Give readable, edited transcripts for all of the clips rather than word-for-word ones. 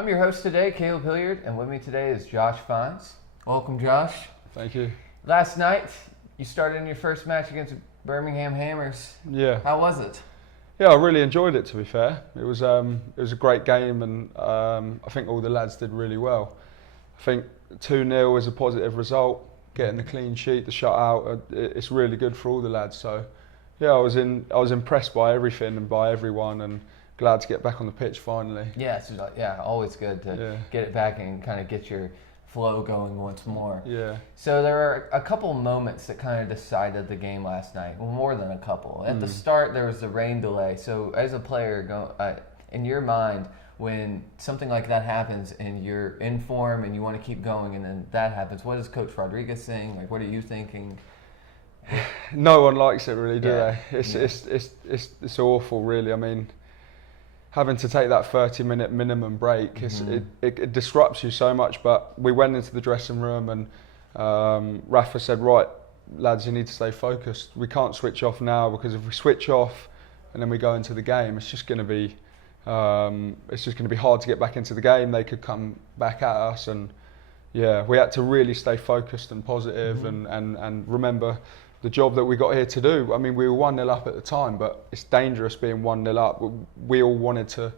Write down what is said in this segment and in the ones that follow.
I'm your host today, Caleb Hillard, and with me today is Josh Fines. Welcome, Josh. Thank you. Last night, you started in your first match against Birmingham Hammers. Yeah. How was it? Yeah, I really enjoyed it, to be fair. It was a great game, and I think all the lads did really well. I think 2-0 is a positive result. Getting the clean sheet, the shutout, it's really good for all the lads. So, yeah, I was impressed by everything and by everyone, and glad to get back on the pitch finally. Yeah, always good to get it back and kind of get your flow going once more. Yeah. So there were a couple moments that kind of decided the game last night. Well, more than a couple. At the start, there was the rain delay. So as a player, in your mind, when something like that happens and you're in form and you want to keep going, and then that happens, what is Coach Rodriguez saying? Like, what are you thinking? No one likes it, really, do they? It's awful, really. I mean, having to take that 30-minute minimum break, it disrupts you so much. But we went into the dressing room and Rafa said, right, lads, you need to stay focused. We can't switch off now, because if we switch off and then we go into the game, it's just going to be hard to get back into the game. They could come back at us, and yeah, we had to really stay focused and positive and remember the job that we got here to do. I mean, we were 1-0 up at the time, but it's dangerous being 1-0 up. We all wanted to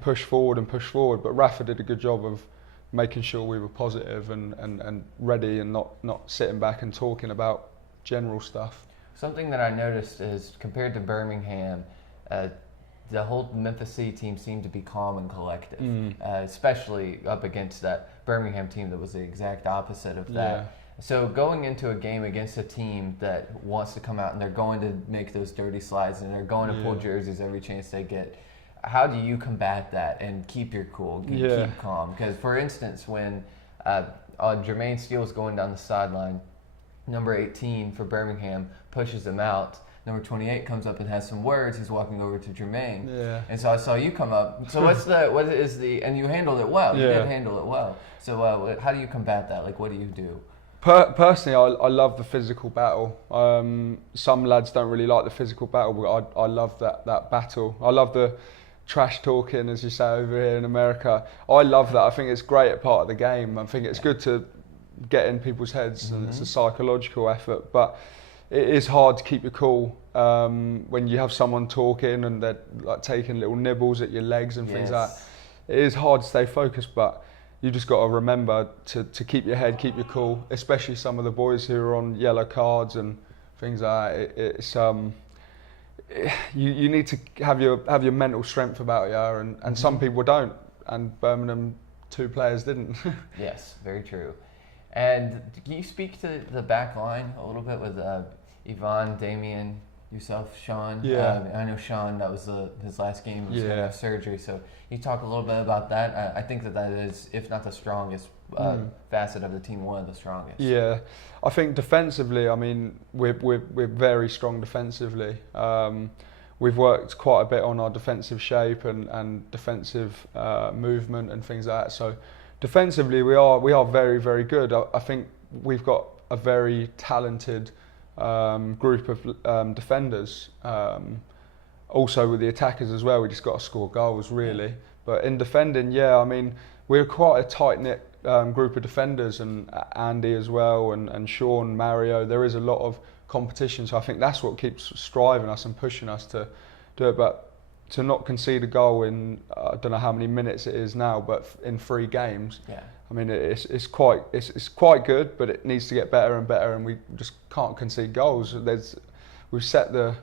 push forward, but Rafa did a good job of making sure we were positive and ready, and not sitting back and talking about general stuff. Something that I noticed is, compared to Birmingham, the whole Memphis City team seemed to be calm and collective, especially up against that Birmingham team that was the exact opposite of that. Yeah. So going into a game against a team that wants to come out and they're going to make those dirty slides and they're going to pull jerseys every chance they get, how do you combat that and keep your cool, keep calm? Because, for instance, when Jermaine Steele's going down the sideline, number 18 for Birmingham pushes him out. Number 28 comes up and has some words. He's walking over to Jermaine. Yeah. And so I saw you come up. So and you handled it well. You did handle it well. So how do you combat that? Like, what do you do? Personally, I love the physical battle. Some lads don't really like the physical battle, but I love that battle. I love the trash talking, as you say over here in America. I love that. I think it's a great part of the game. I think it's good to get in people's heads, and it's a psychological effort. But it is hard to keep your cool when you have someone talking and they're like taking little nibbles at your legs and things like that. It is hard to stay focused, but you just got to remember to keep your head, keep your cool, especially some of the boys who are on yellow cards and things like that. You need to have your mental strength about you, and some people don't, and Birmingham 2 players didn't. Yes, very true. And can you speak to the back line a little bit with Yvonne, Damien, yourself, Sean? Yeah. I know Sean, that was his last game. He was going to have surgery. So you talk a little bit about that. I think that is, if not the strongest facet of the team, one of the strongest. Yeah. I think defensively, I mean, we're very strong defensively. We've worked quite a bit on our defensive shape and defensive movement and things like that. So defensively, we are very, very good. I think we've got a very talented group of defenders. Also with the attackers as well, we just got to score goals, really. But in defending, I mean, we're quite a tight-knit group of defenders, and Andy as well, and Sean, Mario. There is a lot of competition, so I think that's what keeps striving us and pushing us to do it. But to not concede a goal in, I don't know how many minutes it is now, but in 3 games, I mean, it's quite good, but it needs to get better and better, and we just can't concede goals. We've set the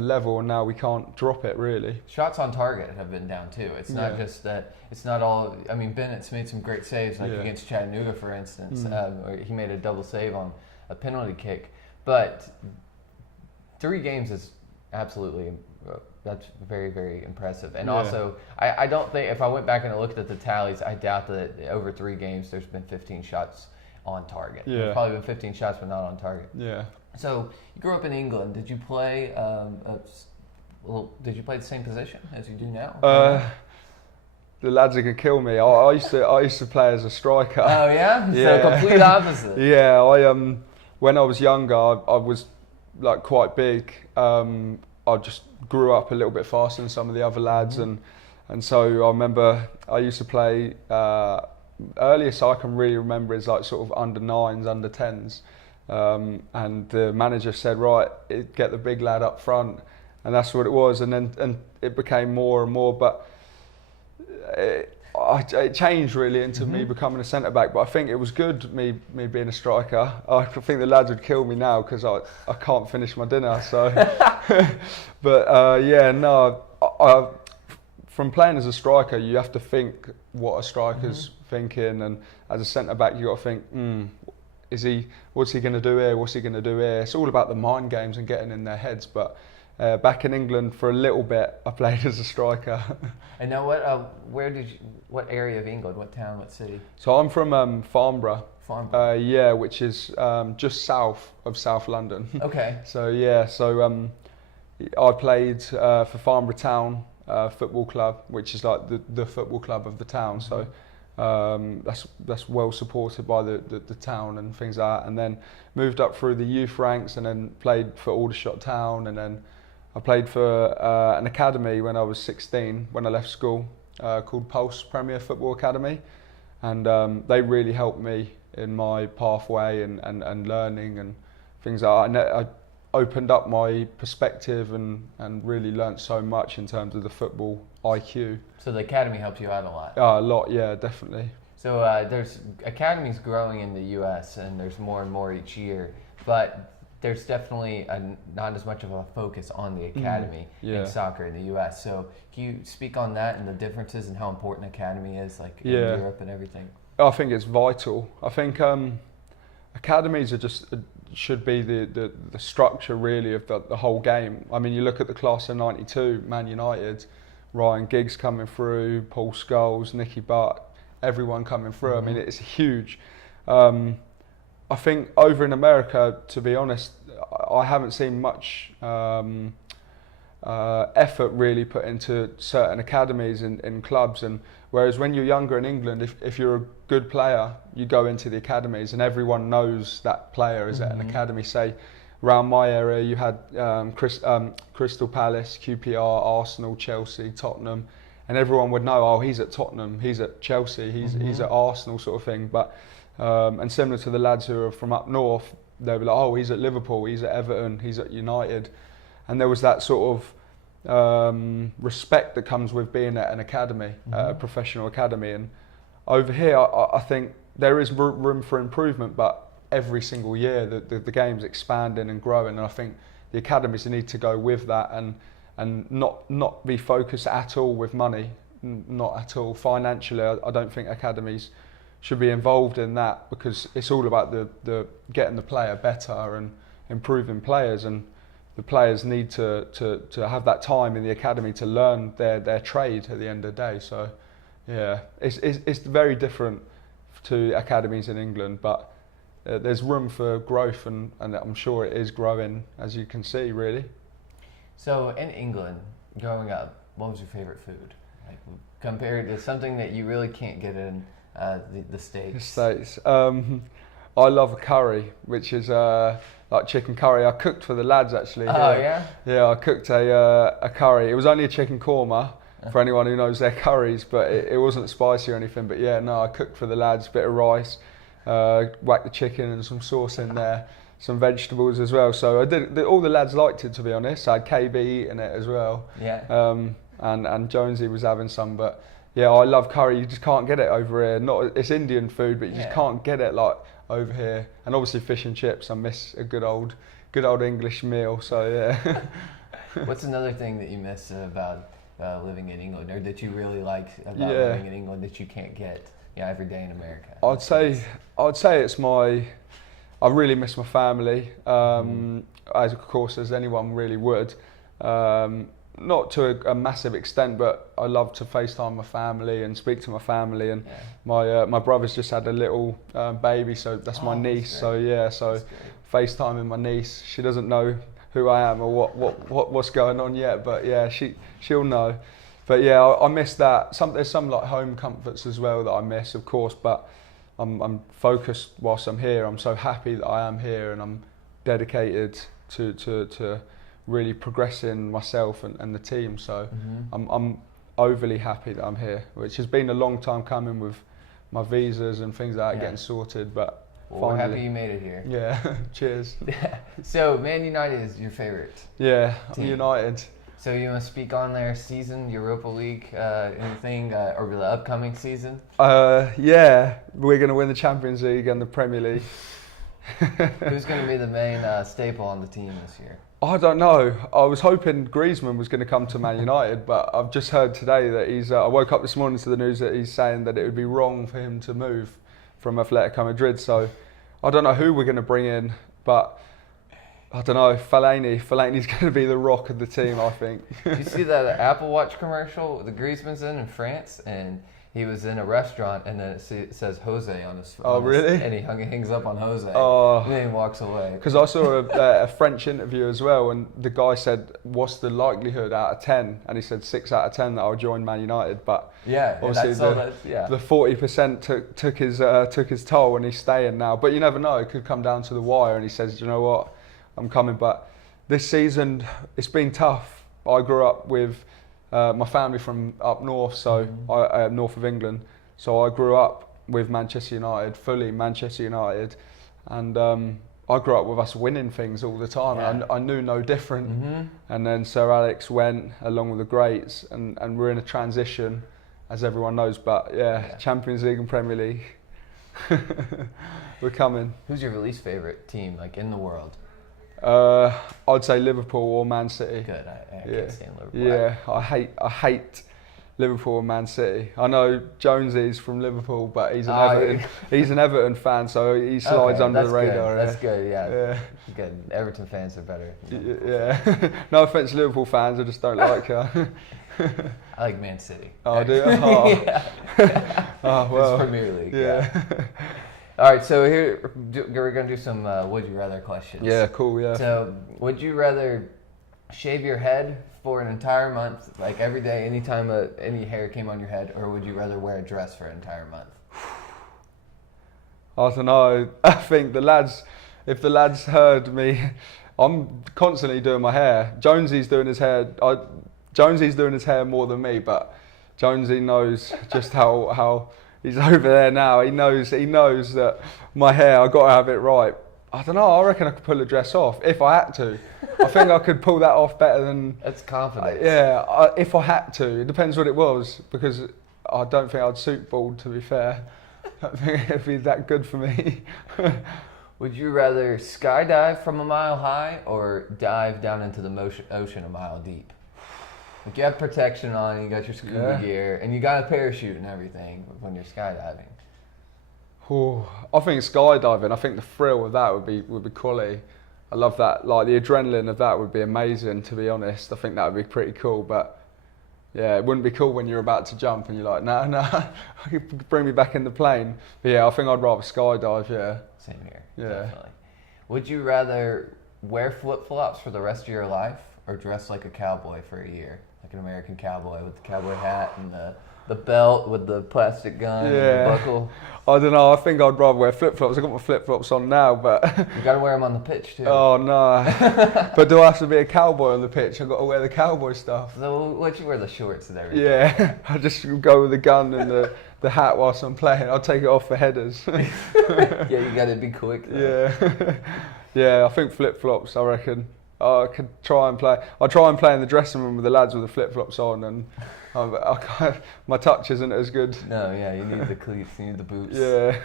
level, and now we can't drop it, really. Shots on target have been down too. It's not just that. It's not all. I mean, Bennett's made some great saves, like against Chattanooga, for instance. Where he made a double save on a penalty kick. But 3 games is absolutely. That's very, very impressive. And also, I don't think, if I went back and looked at the tallies, I doubt that over 3 games there's been 15 shots on target. There's probably been 15 shots, but not on target. Yeah. So you grew up in England. Did you play? Did you play the same position as you do now? The lads are gonna kill me. I used to play as a striker. Oh yeah. So complete opposite. Yeah. When I was younger, I was like quite big. I just grew up a little bit faster than some of the other lads, and And so I remember I used to play, earliest I can really remember is like sort of under 9s, under 10s. And the manager said, right, get the big lad up front. And that's what it was. And then it became more and more. But it changed really into me becoming a centre back, but I think it was good me being a striker. I think the lads would kill me now because I can't finish my dinner. So, but yeah, no. From playing as a striker, you have to think what a striker's thinking, and as a centre back, you got to think, what's he going to do here? What's he going to do here? It's all about the mind games and getting in their heads, but. Back in England for a little bit, I played as a striker. And now what area of England, what town, what city? So I'm from Farnborough. Farnborough. Yeah, which is just south of South London. Okay. So yeah, I played for Farnborough Town Football Club, which is like the football club of the town. So that's well supported by the town and things like that. And then moved up through the youth ranks, and then played for Aldershot Town, and then I played for an academy when I was 16, when I left school, called Pulse Premier Football Academy. And they really helped me in my pathway and learning and things like that. And I opened up my perspective and really learnt so much in terms of the football IQ. So the academy helped you out a lot? A lot, yeah, definitely. So there's academies growing in the US, and there's more and more each year, but there's definitely not as much of a focus on the academy in soccer in the US. So can you speak on that and the differences and how important academy is, like in Europe and everything? I think it's vital. I think academies are should be the structure really of the whole game. I mean, you look at the class of '92, Man United, Ryan Giggs coming through, Paul Scholes, Nicky Butt, everyone coming through. I mean, it's huge. I think over in America, to be honest, I haven't seen much effort really put into certain academies in clubs. And whereas when you're younger in England, if you're a good player, you go into the academies and everyone knows that player is at an academy. Say, around my area, you had Crystal Palace, QPR, Arsenal, Chelsea, Tottenham, and everyone would know, oh, he's at Tottenham, he's at Chelsea, he's at Arsenal, sort of thing. But and similar to the lads who are from up north, they'd be like, oh, he's at Liverpool, he's at Everton, he's at United, and there was that sort of respect that comes with being at an academy, a professional academy. And over here, I think there is room for improvement, but every single year the game's expanding and growing, and I think the academies need to go with that and not be focused at all with money, not at all financially. I don't think academies should be involved in that, because it's all about the getting the player better and improving players, and the players need to have that time in the academy to learn their trade at the end of the day. So yeah, it's very different to academies in England, but there's room for growth, and I'm sure it is growing, as you can see, really. So in England, growing up, what was your favorite food? Like, compared to something that you really can't get in the States. I love a curry, which is like chicken curry. I cooked for the lads actually. Oh yeah? Yeah, I cooked a curry. It was only a chicken korma for anyone who knows their curries, but it wasn't spicy or anything. But yeah, no, I cooked for the lads, bit of rice, whacked the chicken and some sauce in there, some vegetables as well. So I did. All the lads liked it, to be honest. I had KB eating it as well. Yeah. And Jonesy was having some, but yeah, I love curry. You just can't get it over here. It's Indian food, but you just can't get it like over here. And obviously fish and chips. I miss a good old English meal. So yeah. What's another thing that you miss about living in England, or that you really like about living in England that you can't get every day in America? I'd say it's I really miss my family, as of course as anyone really would. Not to a massive extent, but I love to FaceTime my family and speak to my family. And my brother's just had a little baby, so that's my niece. So yeah, so FaceTiming my niece. She doesn't know who I am or what's going on yet, but yeah, she'll know. But yeah, I miss that. There's some like home comforts as well that I miss, of course. But I'm focused whilst I'm here. I'm so happy that I am here, and I'm dedicated to really progressing myself and the team. So I'm overly happy that I'm here, which has been a long time coming with my visas and things like that getting sorted, but well, finally. We're happy you made it here. Yeah, cheers. So, Man United is your favorite Yeah, team. I'm United. So you want to speak on their season, Europa League, anything, or the upcoming season? Yeah, we're going to win the Champions League and the Premier League. Who's going to be the main staple on the team this year? I don't know. I was hoping Griezmann was going to come to Man United, but I've just heard today that he's. I woke up this morning to the news that he's saying that it would be wrong for him to move from Atletico Madrid. So I don't know who we're going to bring in, but I don't know. Fellaini's going to be the rock of the team, I think. Did you see that Apple Watch commercial the Griezmann's in France, and he was in a restaurant, and then it says Jose on his phone. Oh, really? And he hangs up on Jose, Oh. and then he walks away. Because I saw a French interview as well, and the guy said, "What's the likelihood out of 10?" And he said 6 out of 10 that I'll join Man United. But yeah, obviously the 40% took his toll, and he's staying now. But you never know; it could come down to the wire. And he says, "You know what? I'm coming." But this season, it's been tough. I grew up with my family from up north, so north of England. So I grew up with Manchester United, fully Manchester United, and I grew up with us winning things all the time. Yeah. And I knew no different. And then Sir Alex went along with the greats, and we're in a transition, as everyone knows. But yeah. Champions League and Premier League, we're coming. Who's your least favorite team, like in the world? I'd say Liverpool or Man City. Good, I can't stand Liverpool. Yeah, I hate Liverpool and Man City. I know Jonesy's from Liverpool, but he's an Everton fan, so he slides under the radar. Good. That's good, yeah. Good. Everton fans are better. Yeah. No offense to Liverpool fans, I just don't like her. I like Man City. Oh, do you? Oh. Yeah. Oh, well. It's Premier League. Yeah. All right, so here we're going to do some would you rather questions. Yeah, cool, yeah. So, would you rather shave your head for an entire month, like every day, anytime any hair came on your head, or would you rather wear a dress for an entire month? I don't know. I think if the lads heard me, I'm constantly doing my hair. Jonesy's doing his hair more than me, but Jonesy knows just how he's over there now. He knows that my hair, I've got to have it right. I don't know, I reckon I could pull a dress off if I had to. I think I could pull that off better than... That's confidence. If I had to. It depends what it was, because I don't think I'd suit bald, to be fair. I don't think it'd be that good for me. Would you rather skydive from a mile high or dive down into the ocean a mile deep? Like you have protection on, you got your scuba gear, and you got a parachute and everything when you're skydiving. Oh, I think skydiving. I think the thrill of that would be quality. I love that. Like the adrenaline of that would be amazing. To be honest, I think that would be pretty cool. But yeah, it wouldn't be cool when you're about to jump and you're like, no, bring me back in the plane. But yeah, I think I'd rather skydive. Yeah. Same here. Yeah. Definitely. Would you rather wear flip-flops for the rest of your life or dress like a cowboy for a year, like an American cowboy with the cowboy hat and the belt with the plastic gun and the buckle? I don't know. I think I'd rather wear flip-flops. I've got my flip-flops on now, but... You got to wear them on the pitch, too. Oh, no. But do I have to be a cowboy on the pitch? I've got to wear the cowboy stuff. So what, you wear the shorts and everything? Yeah. I just go with the gun and the hat whilst I'm playing. I'll take it off for headers. Yeah, you got to be quick, though. Yeah. Yeah, I think flip-flops, I reckon. I could try and play. I try and play in the dressing room with the lads with the flip-flops on, and my touch isn't as good. No, yeah, you need the cleats, you need the boots. Yeah.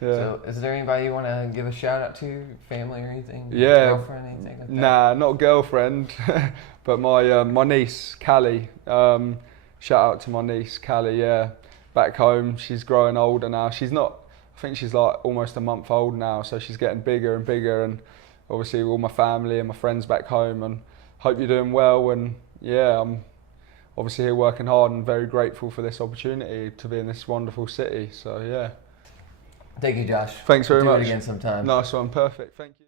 Yeah. So, is there anybody you want to give a shout out to, family or anything? Yeah. Girlfriend, anything like that? Nah, not a girlfriend, but my niece, Callie. Shout out to my niece, Callie. Yeah, back home. She's growing older now. She's not. I think she's like almost a month old now, so she's getting bigger and bigger, and obviously all my family and my friends back home, and hope you're doing well. And yeah, I'm obviously here working hard and very grateful for this opportunity to be in this wonderful city. So yeah. Thank you, Josh. Thanks very much. Do it again sometime. Nice one, perfect. Thank you.